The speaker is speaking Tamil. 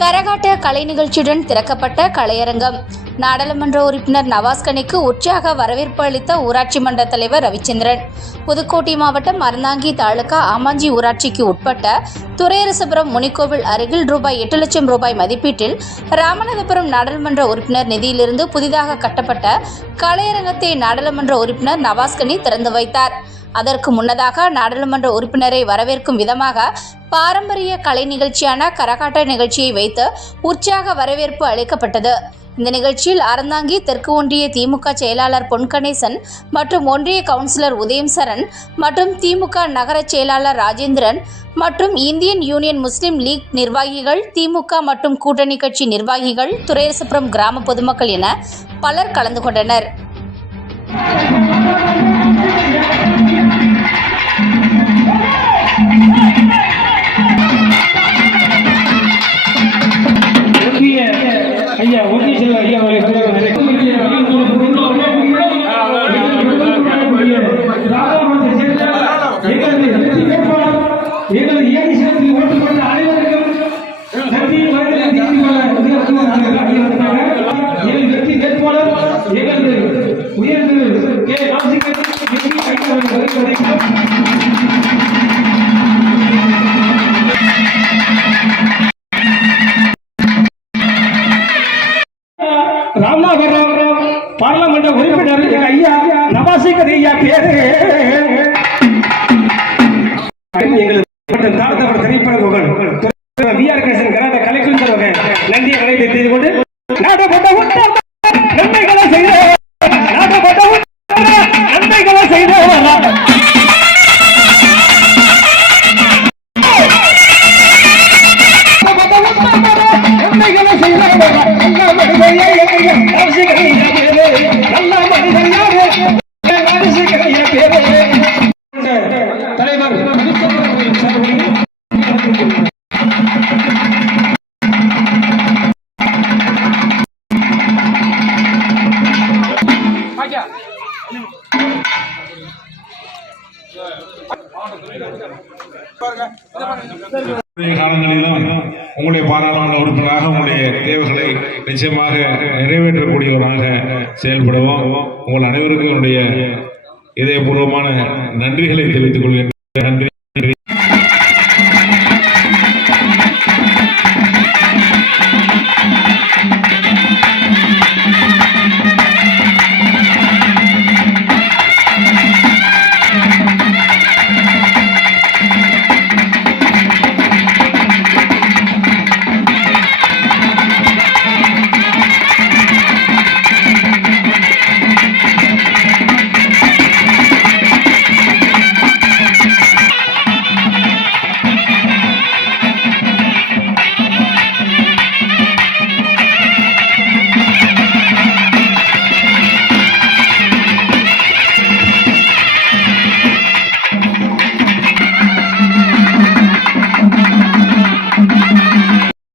கரகாட்ட கலை நிகழ்ச்சியுடன் திறக்கப்பட்ட கலையரங்கம். நாடாளுமன்ற உறுப்பினர் நவாஸ்கனிக்கு உற்சாக வரவேற்பு அளித்த ஊராட்சி மன்ற தலைவர் ரவிச்சந்திரன். புதுக்கோட்டை மாவட்டம் அறந்தாங்கி தாலுகா ஆமாஞ்சி ஊராட்சிக்கு உட்பட்ட துரையரசபுரம் முனிக்கோவில் அருகில் ரூபாய் 8 லட்சம் மதிப்பீட்டில் ராமநாதபுரம் நாடாளுமன்ற உறுப்பினர் நிதியிலிருந்து புதிதாக கட்டப்பட்ட கலையரங்கத்தை நாடாளுமன்ற உறுப்பினர் நவாஸ்கனி திறந்து வைத்தார். அதற்கு முன்னதாக நாடாளுமன்ற உறுப்பினரை வரவேற்கும் விதமாக பாரம்பரிய கலை நிகழ்ச்சியான கரகாட்ட நிகழ்ச்சியை வைத்து உற்சாக வரவேற்பு அளிக்கப்பட்டது. இந்த நிகழ்ச்சியில் அறந்தாங்கி தெற்கு ஒன்றிய திமுக செயலாளர் பொன்கணேசன் மற்றும் ஒன்றிய கவுன்சிலர் உதயம் சரண் மற்றும் திமுக நகர செயலாளர் ராஜேந்திரன் மற்றும் இந்தியன் யூனியன் முஸ்லிம் லீக் நிர்வாகிகள், திமுக மற்றும் கூட்டணி கட்சி நிர்வாகிகள், துரையரசபுரம் கிராம பொதுமக்கள் என பலர் கலந்து கொண்டனர். ராமநாதபுரம் பார்லமெண்ட் உறுப்பினர் ஐயா நவாஸ்கனி ஐயா பேரு எங்களுக்கு தாழ்த்தப்பட்ட திரைப்பட புகழ் விஆர் கிருஷ்ணன் கராட்ட கலைக்கும் நன்றியை கலைத்து செய்து கொண்டு நாட்டப்பட்ட நன்மைகளை செய்த நன்மைகளை செய்த காலங்களிலும் உங்களுடைய பாராளுமன்ற உறுப்பினராக உங்களுடைய தேவைகளை நிச்சயமாக நிறைவேற்றக்கூடியவராக செயல்படுவோம். உங்கள் அனைவருக்கும் என்னுடைய இதயபூர்வமான நன்றிகளை தெரிவித்துக் கொள்கிறேன். நன்றி.